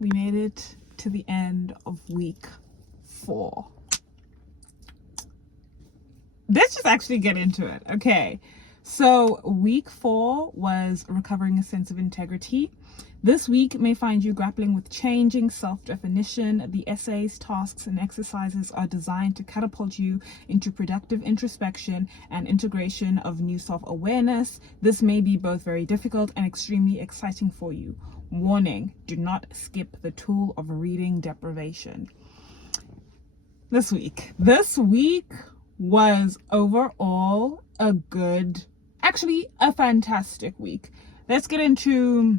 we made it to the end of week 4. Let's just actually get into it. Okay, so week 4 was recovering a sense of integrity. This week may find you grappling with changing self-definition. The essays, tasks, and exercises are designed to catapult you into productive introspection and integration of new self-awareness. This may be both very difficult and extremely exciting for you. Warning, do not skip the tool of reading deprivation. This week was overall a fantastic week. Let's get into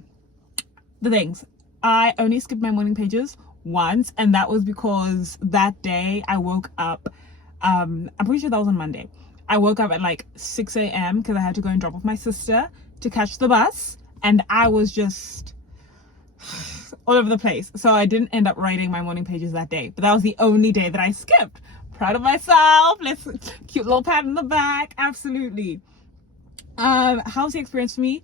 the things. I only skipped my morning pages once, and that was because that day I woke up, I'm pretty sure that was on Monday. I woke up at like 6 a.m. because I had to go and drop off my sister to catch the bus, and I was just all over the place. So I didn't end up writing my morning pages that day, but that was the only day that I skipped. Proud of myself. Let's cute little pat in the back. Absolutely. How's the experience for me?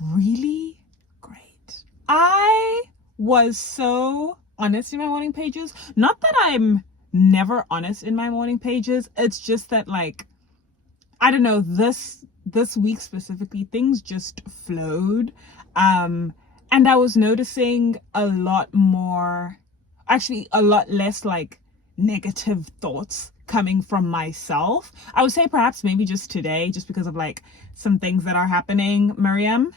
Really great. I was so honest in my morning pages. Not that I'm never honest in my morning pages. It's just that, like, I don't know, this week specifically, things just flowed. And I was noticing a lot less like negative thoughts coming from myself. I would say perhaps maybe just today, just because of like some things that are happening. Miriam,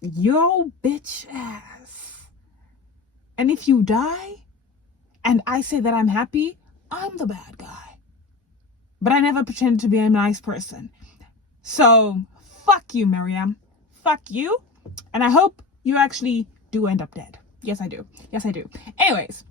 yo bitch ass. And if you die and I say that I'm happy, I'm the bad guy. But I never pretended to be a nice person. So fuck you, Miriam. Fuck you. And I hope you actually do end up dead. Yes, I do. Yes, I do. Anyways,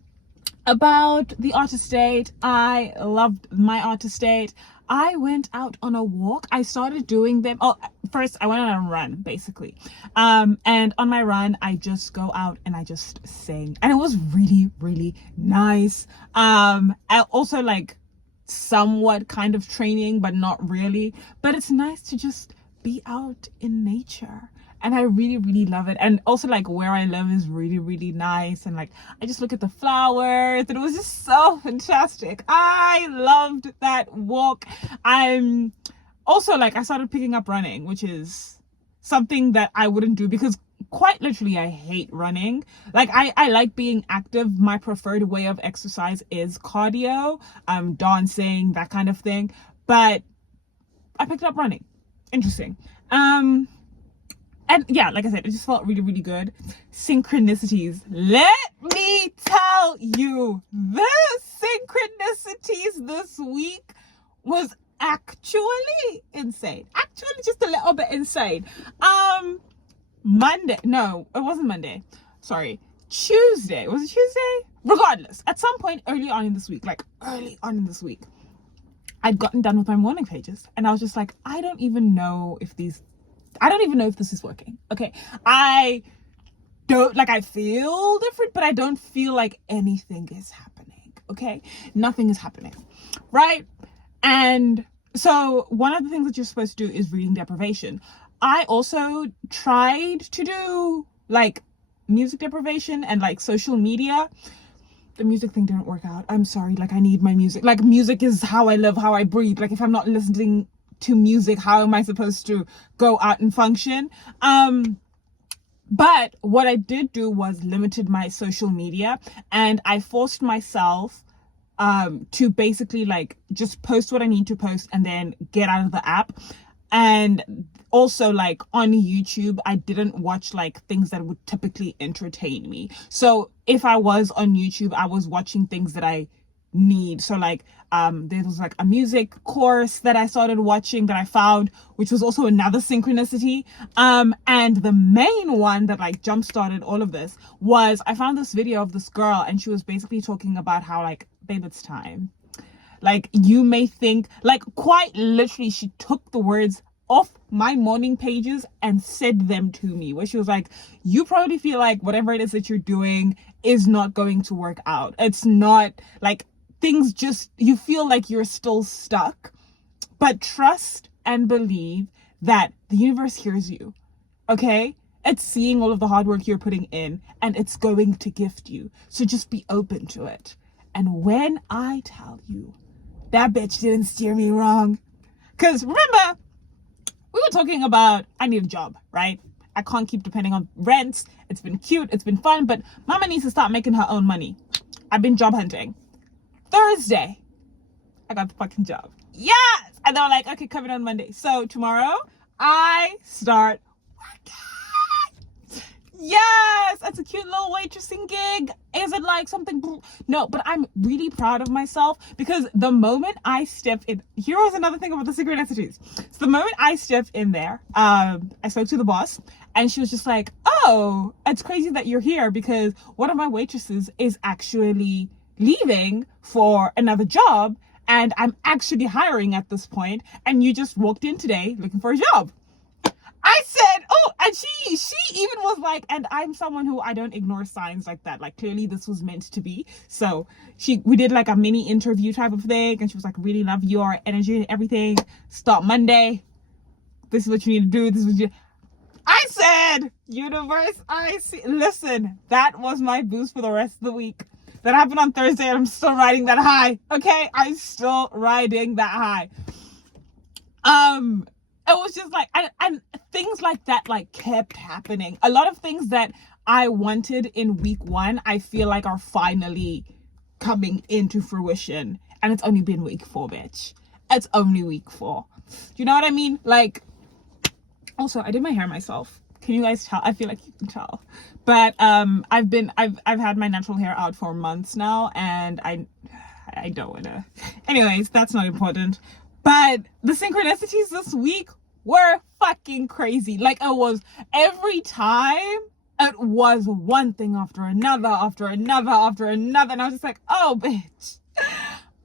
about the artist date, I loved my artist date. I went out on a walk. I started doing them. Oh, first I went on a run, basically. And on my run, I just go out and I just sing. And it was really, really nice. I also like somewhat kind of training, but not really. But it's nice to just be out in nature. And I really, really love it. And also, like, where I live is really, really nice. And like, I just look at the flowers, and it was just so fantastic. I loved that walk. I'm also like, I started picking up running, which is something that I wouldn't do because quite literally I hate running. Like, I like being active. My preferred way of exercise is cardio, dancing, that kind of thing. But I picked up running. Interesting. And yeah, like I said, it just felt really, really good. Synchronicities. Let me tell you, the synchronicities this week was actually insane. Actually, just a little bit insane. Monday. No, it wasn't Monday. Sorry. Tuesday. Was it Tuesday? Regardless, at some point early on in this week, I'd gotten done with my morning pages. And I was just like, I don't even know if this is working. Okay. I feel different, but I don't feel like anything is happening. Okay. Nothing is happening. Right. And so one of the things that you're supposed to do is reading deprivation. I also tried to do like music deprivation and like social media. The music thing didn't work out. I'm sorry. Like, I need my music. Like, music is how I live, how I breathe. Like, if I'm not listening to music, how am I supposed to go out and function? But what I did do was limited my social media, and I forced myself to basically like just post what I need to post and then get out of the app. And also, like, on YouTube, I didn't watch like things that would typically entertain me. So if I was on YouTube, I was watching things that I need. So like there was like a music course that I started watching that I found, which was also another synchronicity. And the main one that like jump started all of this was I found this video of this girl, and she was basically talking about how like, babe, it's time. Like, you may think, like, quite literally she took the words off my morning pages and said them to me, where she was like, you probably feel like whatever it is that you're doing is not going to work out. It's not like, things just, you feel like you're still stuck, but trust and believe that the universe hears you. Okay. It's seeing all of the hard work you're putting in, and it's going to gift you. So just be open to it. And when I tell you, that bitch didn't steer me wrong. Because remember, we were talking about, I need a job, right? I can't keep depending on rent. It's been cute, it's been fun, but mama needs to start making her own money. I've been job hunting. Thursday, I got the fucking job. Yes! And they were like, okay, come in on Monday. So tomorrow, I start working. Yes! It's a cute little waitressing gig. Is it like something? No, but I'm really proud of myself because the moment I stepped in, here was another thing about the synchronicities. So the moment I stepped in there, I spoke to the boss and she was just like, oh, it's crazy that you're here because one of my waitresses is actually leaving for another job and I'm actually hiring at this point and you just walked in today looking for a job. I said, oh, and she even was like, and I'm someone who I don't ignore signs like that. Like clearly this was meant to be. So we did like a mini interview type of thing. And she was like, really love your energy and everything. Start Monday. This is what you need to do. This is what you, I said, universe, I see. Listen, that was my boost for the rest of the week. That happened on Thursday and I'm still riding that high. Okay. I'm still riding that high. It was just like, and things like that like kept happening. A lot of things that I wanted in week 1, I feel like are finally coming into fruition. And it's only been week 4, bitch. It's only week 4. Do you know what I mean? Like, also, I did my hair myself. Can you guys tell? I feel like you can tell. But I've had my natural hair out for months now, and I don't wanna. Anyways, that's not important. But the synchronicities this week were fucking crazy. Like it was every time it was one thing after another, after another, after another. And I was just like, oh, bitch.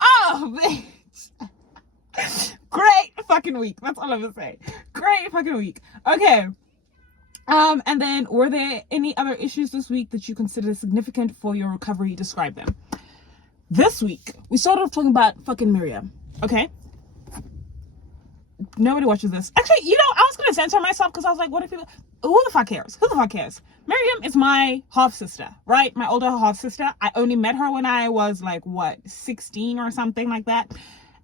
Oh, bitch. Great fucking week. That's all I'm gonna say. Great fucking week. Okay. And then were there any other issues this week that you consider significant for your recovery? Describe them. This week, we started off talking about fucking Miriam. Okay. Nobody watches this. Actually, you know, I was gonna censor myself because I was like, what if people, who the fuck cares? Who the fuck cares? Miriam is my half sister, right? My older half sister. I only met her when I was like, what, 16 or something like that.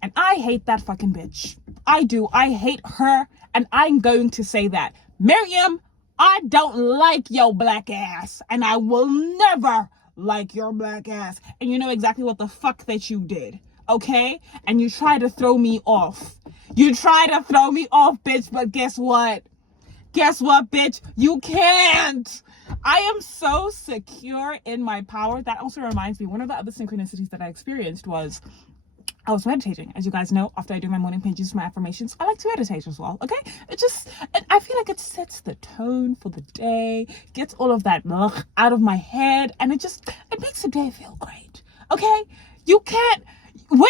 And I hate that fucking bitch. I do. I hate her. And I'm going to say that. Miriam, I don't like your black ass. And I will never like your black ass. And you know exactly what the fuck that you did. Okay? And you try to throw me off. You try to throw me off, bitch, but guess what? Guess what, bitch? You can't. I am so secure in my power. That also reminds me, one of the other synchronicities that I experienced was I was meditating. As you guys know, after I do my morning pages, my affirmations, I like to meditate as well, okay? I feel like it sets the tone for the day, gets all of that out of my head, and it makes the day feel great, okay? You can't, when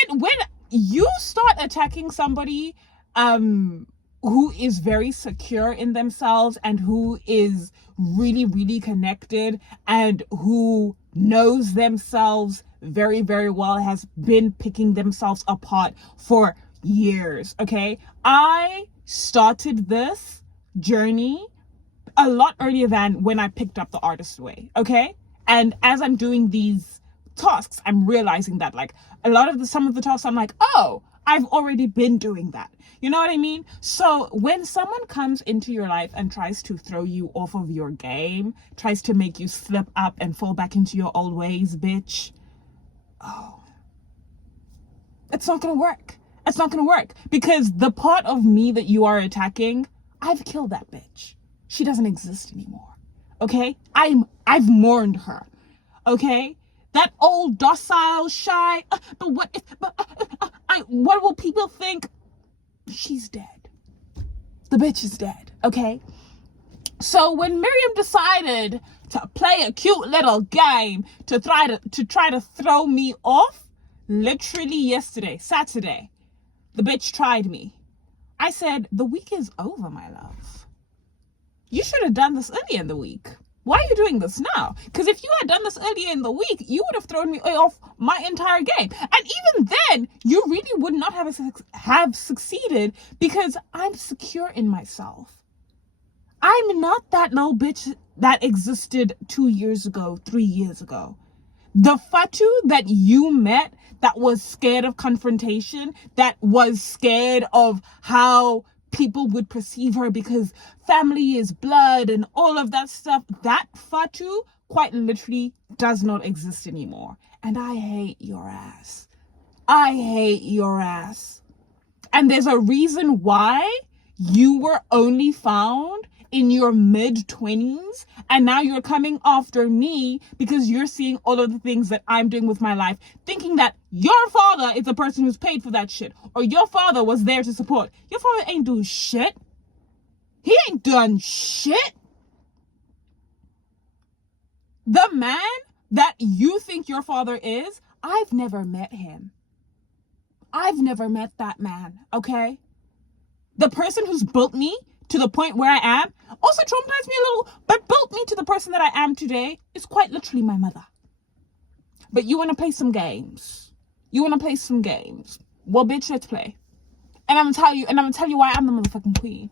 you start attacking somebody who is very secure in themselves and who is really, really connected and who knows themselves very, very well, has been picking themselves apart for years, okay? I started this journey a lot earlier than when I picked up the artist way, okay? And as I'm doing these tasks, I'm realizing that like some of the tasks I'm like, oh, I've already been doing that. You know what I mean? So when someone comes into your life and tries to throw you off of your game, tries to make you slip up and fall back into your old ways, bitch, oh, it's not gonna work. It's not gonna work because the part of me that you are attacking, I've killed that bitch. She doesn't exist anymore. Okay? I've mourned her. Okay? That old docile, shy, but what will people think? She's dead. The bitch is dead. Okay? So when Miriam decided to play a cute little game to try to throw me off, literally yesterday, Saturday, the bitch tried me. I said, the week is over, my love. You should have done this earlier in the week. Why are you doing this now? Because if you had done this earlier in the week, you would have thrown me off my entire game. And even then, you really would not have succeeded because I'm secure in myself. I'm not that little bitch that existed 2 years ago, 3 years ago. The Fatu that you met that was scared of confrontation, that was scared of how people would perceive her because family is blood and all of that stuff, that Fatu quite literally does not exist anymore. And I hate your ass. I hate your ass. And there's a reason why you were only found in your mid-20s, and now you're coming after me because you're seeing all of the things that I'm doing with my life, thinking that your father is the person who's paid for that shit, or your father was there to support. Your father ain't do shit. He ain't done shit. The man that you think your father is, I've never met him. I've never met that man, okay? The person who's built me to the point where I am, also traumatized me a little, but built me to the person that I am today, is quite literally my mother. But you want to play some games. You want to play some games. Well, bitch, let's play. And I'm gonna tell you why I'm the motherfucking queen.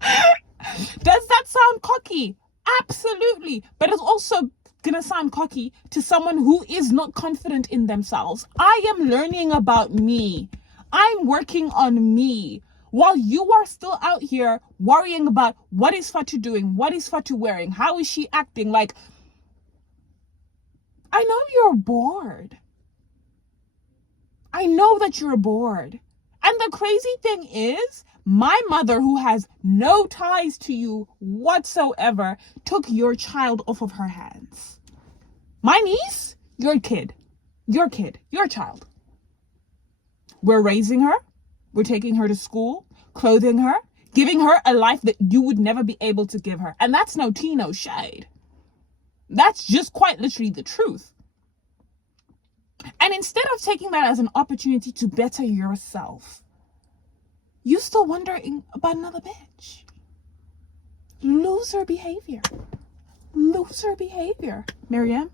Does that sound cocky? Absolutely. But it's also gonna sound cocky to someone who is not confident in themselves. I am learning about me. I'm working on me. While you are still out here worrying about what is Fatu doing, what is Fatu wearing, how is she acting, like, I know you're bored. I know that you're bored. And the crazy thing is, my mother, who has no ties to you whatsoever, took your child off of her hands. My niece, your kid, your child. We're raising her. We're taking her to school, clothing her, giving her a life that you would never be able to give her. And that's no tea, no shade. That's just quite literally the truth. And instead of taking that as an opportunity to better yourself, you still wondering about another bitch. Loser behavior. Loser behavior, Miriam.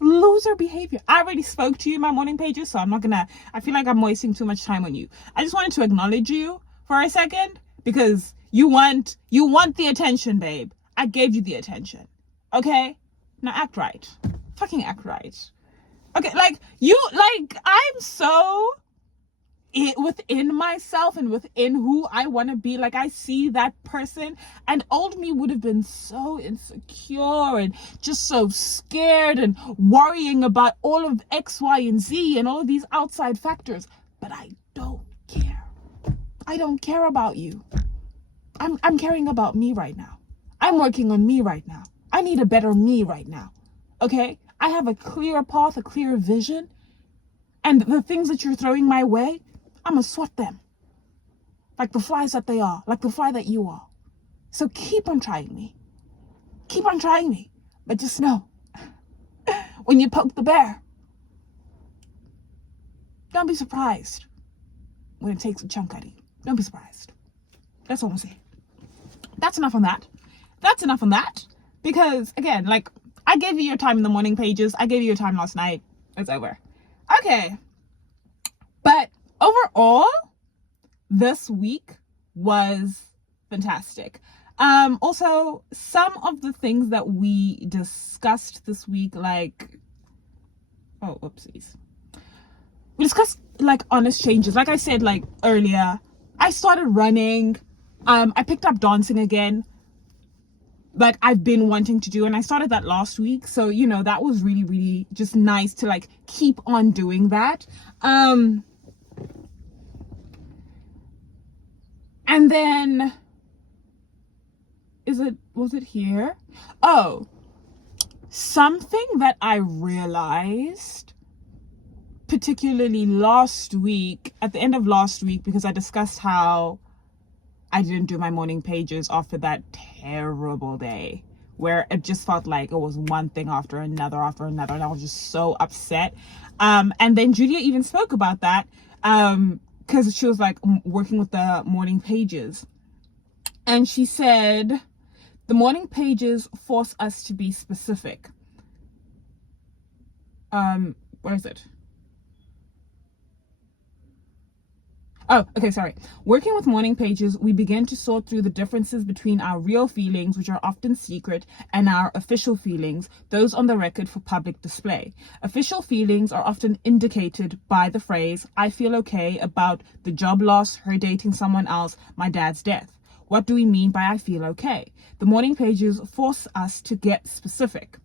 Loser behavior. I already spoke to you in my morning pages, so I feel like I'm wasting too much time on you. I just wanted to acknowledge you for a second because you want the attention, babe. I gave you the attention. Okay? Now act right. Fucking act right. Okay, I'm so within myself and within who I want to be. Like, I see that person, and old me would have been so insecure and just so scared and worrying about all of X, Y, and Z and all of these outside factors. But I don't care. I don't care about you. I'm caring about me right now. I'm working on me right now. I need a better me right now. Okay? I have a clear path, a clear vision. And the things that you're throwing my way, I'm gonna swat them. Like the flies that they are. Like the fly that you are. So keep on trying me. Keep on trying me. But just know, when you poke the bear, don't be surprised when it takes a chunk out of you. Don't be surprised. That's all I'm saying. That's enough on that. That's enough on that. Because, again, like, I gave you your time in the morning pages. I gave you your time last night. It's over. Okay. But overall, this week was fantastic. Also, some of the things that we discussed this week, like, oh, oopsies. We discussed, like, honest changes. Like I said, like, earlier, I started running. I picked up dancing again, like I've been wanting to do, and I started that last week. So, you know, that was really, really just nice to, like, keep on doing that. And then, was it here? Oh, something that I realized, particularly last week, at the end of last week, because I discussed how I didn't do my morning pages after that terrible day where it just felt like it was one thing after another, and I was just so upset. And then Julia even spoke about that, because she was, like, working with the morning pages. And she said, the morning pages force us to be specific. Where is it? Oh, okay, sorry. Working with morning pages, we begin to sort through the differences between our real feelings, which are often secret, and our official feelings, those on the record for public display. Official feelings are often indicated by the phrase, I feel okay about the job loss, her dating someone else, my dad's death. What do we mean by I feel okay? The morning pages force us to get specific.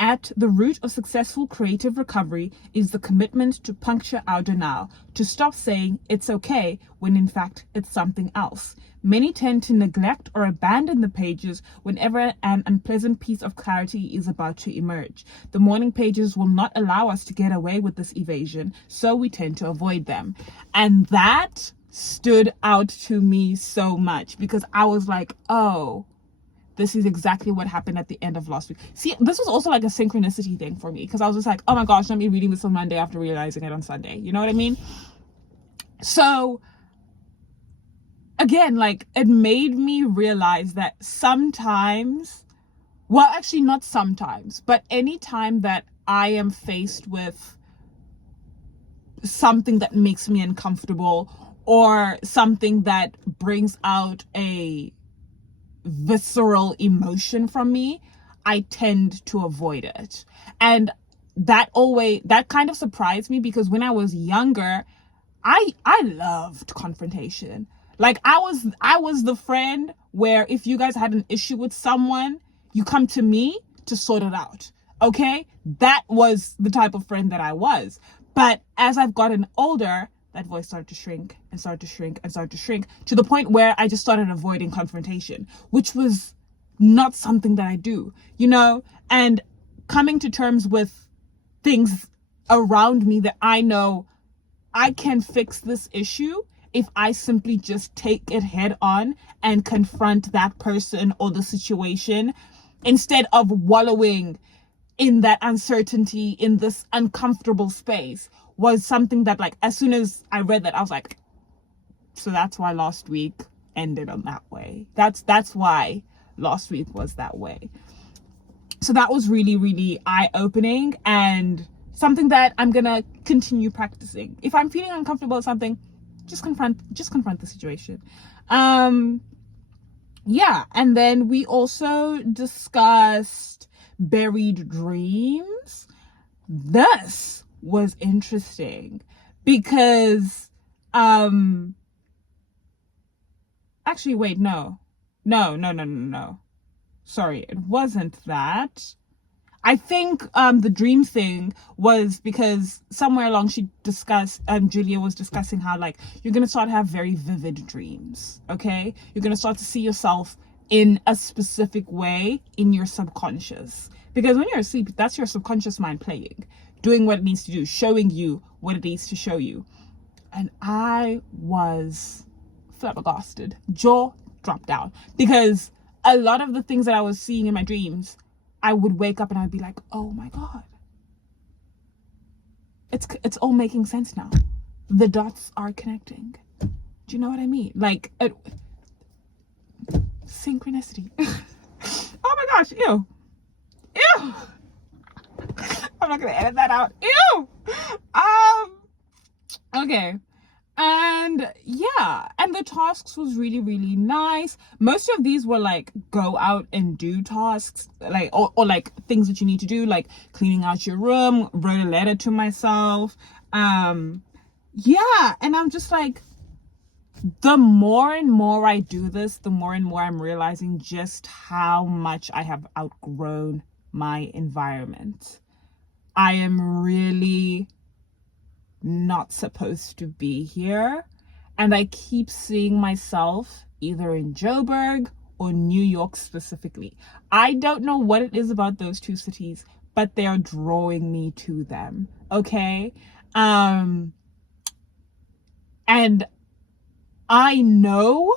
At the root of successful creative recovery is the commitment to puncture our denial, to stop saying it's okay when in fact it's something else. Many tend to neglect or abandon the pages whenever an unpleasant piece of clarity is about to emerge. The morning pages will not allow us to get away with this evasion, so we tend to avoid them. And that stood out to me so much because I was like, oh, this is exactly what happened at the end of last week. See, this was also like a synchronicity thing for me because I was just like, oh my gosh, let me reading this on Monday after realizing it on Sunday. You know what I mean? So again, like it made me realize that sometimes, well, actually not sometimes, but anytime that I am faced with something that makes me uncomfortable or something that brings out a visceral emotion from me, I tend to avoid it. And that kind of surprised me because when I was younger, I loved confrontation. Like I was the friend where if you guys had an issue with someone, you come to me to sort it out. Okay? That was the type of friend that I was. But as I've gotten older, that voice started to shrink and started to shrink and started to shrink to the point where I just started avoiding confrontation, which was not something that I do, you know, and coming to terms with things around me that I know I can fix this issue if I simply just take it head on and confront that person or the situation instead of wallowing in that uncertainty, in this uncomfortable space, was something that, like, as soon as I read that, I was like, so that's why last week ended on that way. That's why last week was that way. So that was really, really eye-opening and something that I'm gonna continue practicing. If I'm feeling uncomfortable with something, just confront the situation. Yeah, and then we also discussed buried dreams. This was interesting because actually wait, no, sorry, it wasn't that. I think the dream thing was because somewhere along she discussed, Julia was discussing how, like, you're gonna start to have very vivid dreams. Okay, you're gonna start to see yourself in a specific way in your subconscious, because when you're asleep, that's your subconscious mind playing, doing what it needs to do, showing you what it needs to show you. And I was flabbergasted, jaw dropped down, because a lot of the things that I was seeing in my dreams, I would wake up and I'd be like, oh my God, it's all making sense now. The dots are connecting. Do you know what I mean? Like, synchronicity. Oh my gosh, ew. I'm not gonna edit that out. Ew. Okay. And yeah, and the tasks was really, really nice. Most of these were like go out and do tasks, like or like things that you need to do, like cleaning out your room, wrote a letter to myself. Yeah, and I'm just like, the more and more I do this, the more and more I'm realizing just how much I have outgrown my environment. I am really not supposed to be here, and I keep seeing myself either in Joburg or New York specifically. I don't know what it is about those two cities, but they are drawing me to them. Okay, and I know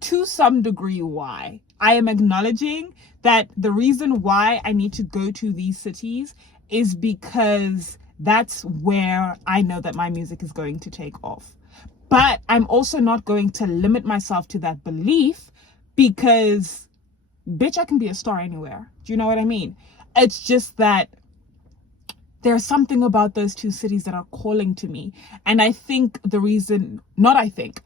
to some degree why. I am acknowledging that the reason why I need to go to these cities is because that's where I know that my music is going to take off. But I'm also not going to limit myself to that belief, because bitch, I can be a star anywhere. Do you know what I mean? It's just that there's something about those two cities that are calling to me. And I think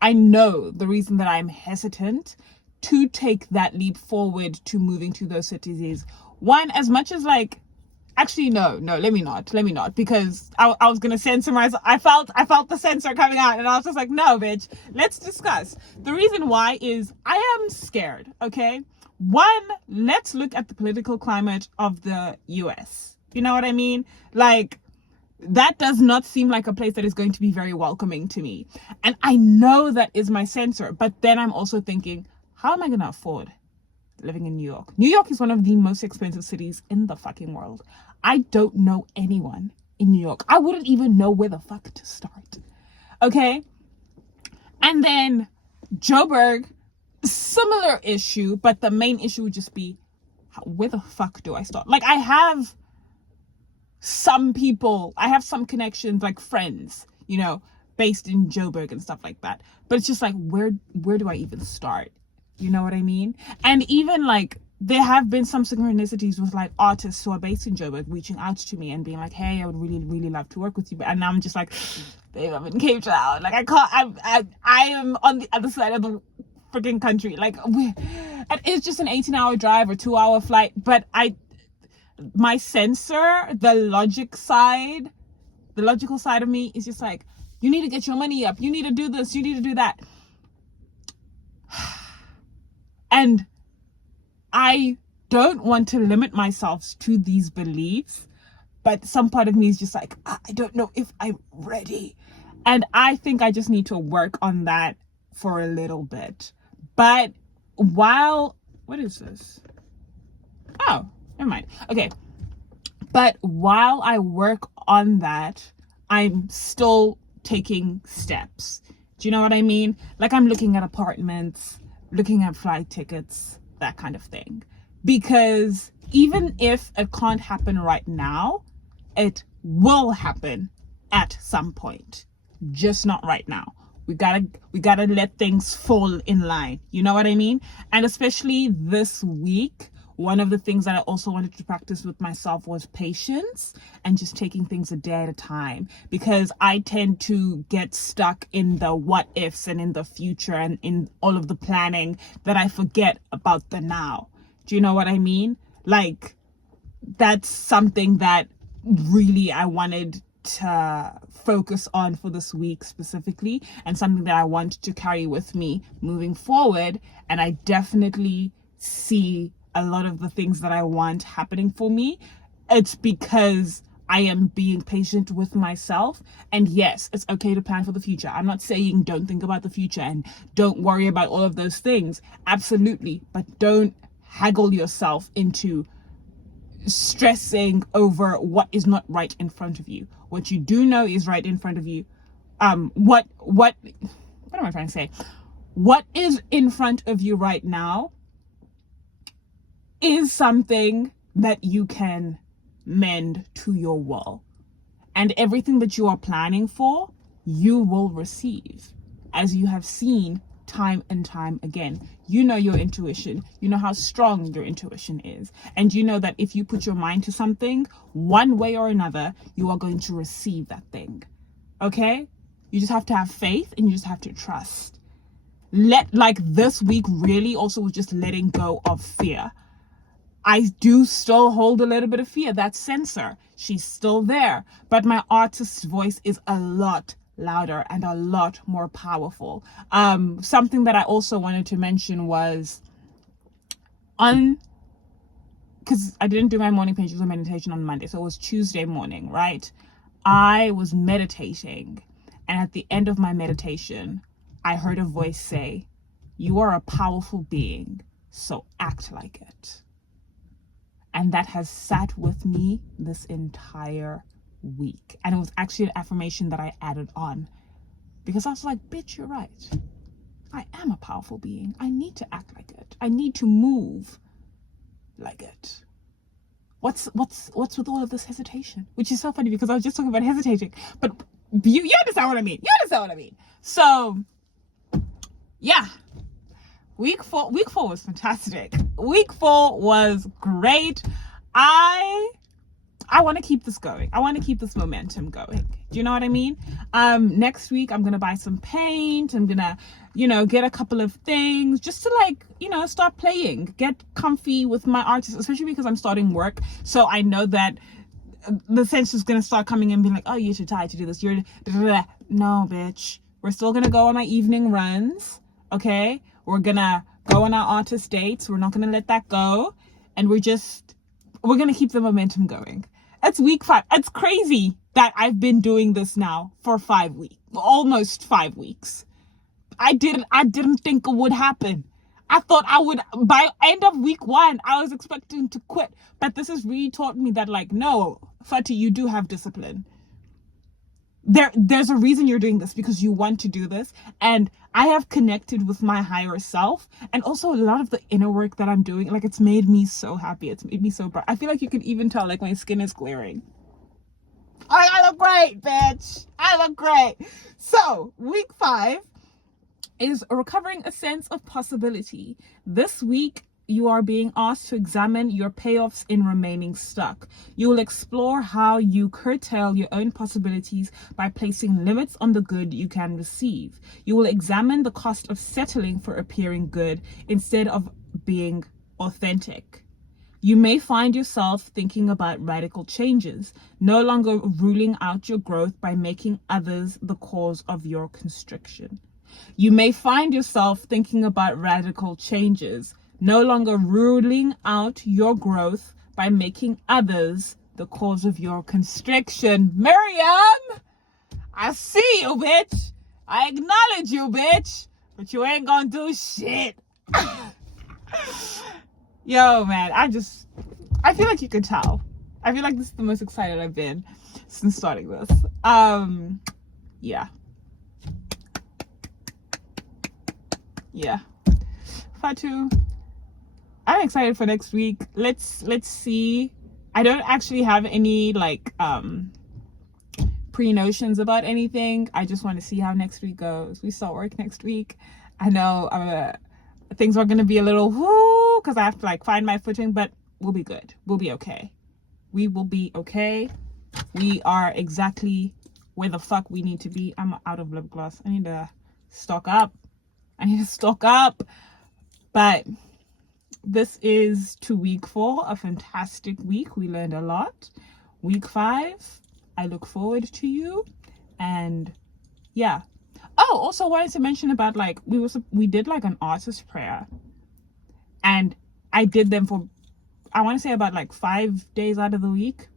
I know the reason that I'm hesitant to take that leap forward to moving to those cities is, one, as much as like, actually, no, let me not, because I was going to censor myself. I felt the censor coming out, and I was just like, no, bitch, let's discuss. The reason why is I am scared, okay? One, let's look at the political climate of the US. You know what I mean? Like, that does not seem like a place that is going to be very welcoming to me. And I know that is my censor, but then I'm also thinking, how am I going to afford living in New York? New York is one of the most expensive cities in the fucking world. I don't know anyone in New York. I wouldn't even know where the fuck to start. Okay? And then Joburg, similar issue, but the main issue would just be, where the fuck do I start? Like, I have some connections, like friends, you know, based in Joburg and stuff like that. But it's just like, where do I even start? You know what I mean? And even like, there have been some synchronicities with like artists who are based in Joburg reaching out to me and being like, hey, I would really, really love to work with you. And I'm just like, babe, I'm in Cape Town. Like, I am on the other side of the freaking country. Like, and it's just an 18-hour drive or 2-hour flight. But my censor, the logical side of me is just like, you need to get your money up. You need to do this. You need to do that. And I don't want to limit myself to these beliefs, but some part of me is just like, I don't know if I'm ready. And I think I just need to work on that for a little bit. But what is this? Oh, never mind. Okay. But while I work on that, I'm still taking steps. Do you know what I mean? Like, I'm looking at apartments, looking at flight tickets, that kind of thing. Because even if it can't happen right now, it will happen at some point. Just not right now. We gotta let things fall in line. You know what I mean? And especially this week, one of the things that I also wanted to practice with myself was patience and just taking things a day at a time, because I tend to get stuck in the what ifs and in the future and in all of the planning that I forget about the now. Do you know what I mean? Like, that's something that really I wanted to focus on for this week specifically, and something that I want to carry with me moving forward. And I definitely see a lot of the things that I want happening for me. It's because I am being patient with myself. And yes, it's okay to plan for the future. I'm not saying don't think about the future and don't worry about all of those things. Absolutely. But don't haggle yourself into stressing over what is not right in front of you. What you do know is right in front of you. What am I trying to say? What is in front of you right now is something that you can mend to your will. And everything that you are planning for, you will receive. As you have seen time and time again. You know your intuition. You know how strong your intuition is. And you know that if you put your mind to something, one way or another, you are going to receive that thing. Okay? You just have to have faith, and you just have to trust. This week really also was just letting go of fear. I do still hold a little bit of fear. That censor, she's still there. But my artist's voice is a lot louder and a lot more powerful. Something that I also wanted to mention was because I didn't do my morning pages or meditation on Monday, so it was Tuesday morning, right? I was meditating, and at the end of my meditation, I heard a voice say, "You are a powerful being, so act like it." And that has sat with me this entire week. And it was actually an affirmation that I added on, because I was like, bitch, you're right. I am a powerful being. I need to act like it. I need to move like it. What's with all of this hesitation? Which is so funny, because I was just talking about hesitating. But you understand what I mean. So yeah. Week four was fantastic. Week 4 was great. I I want to keep this going. I want to keep this momentum going. Do you know what I mean? Next week I'm gonna buy some paint. I'm gonna, get a couple of things just to like, start playing, get comfy with my artist, especially because I'm starting work. So I know that the sense is gonna start coming and being like, oh, you're too tired to do this. You're no, bitch. We're still gonna go on our evening runs. Okay, we're gonna go on our artist dates. We're not gonna let that go, and we're gonna keep the momentum going. It's week 5. It's crazy that I've been doing this now for 5 weeks, almost 5 weeks. I didn't think it would happen. I thought I would, by end of week 1, I was expecting to quit. But this has really taught me that, like, no, Fati, you do have discipline. There's a reason you're doing this, because you want to do this. And I have connected with my higher self, and also a lot of the inner work that I'm doing, like, it's made me so happy. It's made me so bright. I feel like you can even tell, like, my skin is glaring. I look great, bitch. I look great. So week 5 is recovering a sense of possibility. This week, you are being asked to examine your payoffs in remaining stuck. You will explore how you curtail your own possibilities by placing limits on the good you can receive. You will examine the cost of settling for appearing good instead of being authentic. You may find yourself thinking about radical changes, no longer ruling out your growth by making others the cause of your constriction. You may find yourself thinking about radical changes, no longer ruling out your growth by making others the cause of your constriction. Miriam, I see you, bitch. I acknowledge you, bitch. But you ain't gonna do shit. Yo, man, I feel like you can tell. I feel like this is the most excited I've been since starting this. Yeah. Fatu, I'm excited for next week. Let's see. I don't actually have any like pre-notions about anything. I just want to see how next week goes. We start work next week. I know things are gonna be a little whoo, because I have to like find my footing, but we'll be good. We'll be okay. We will be okay. We are exactly where the fuck we need to be. I'm out of lip gloss. I need to stock up. But this is to week 4, a fantastic week. We learned a lot. Week 5, I look forward to you. And yeah. Oh, also wanted to mention about like we did like an artist prayer, and I did them for, I want to say, about like 5 days out of the week.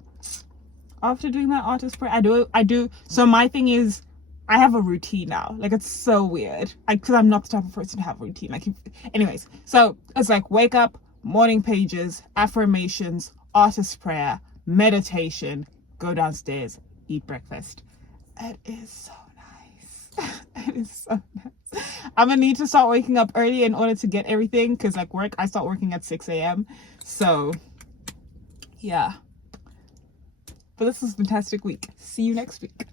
After doing that artist prayer, I do. So my thing is, I have a routine now. Like, it's so weird. Because I'm not the type of person to have a routine. Like, anyways, so it's like wake up, morning pages, affirmations, artist prayer, meditation, go downstairs, eat breakfast. It is so nice. It is so nice. I'm gonna need to start waking up early in order to get everything, because like work, I start working at 6 a.m. So yeah. But this was a fantastic week. See you next week.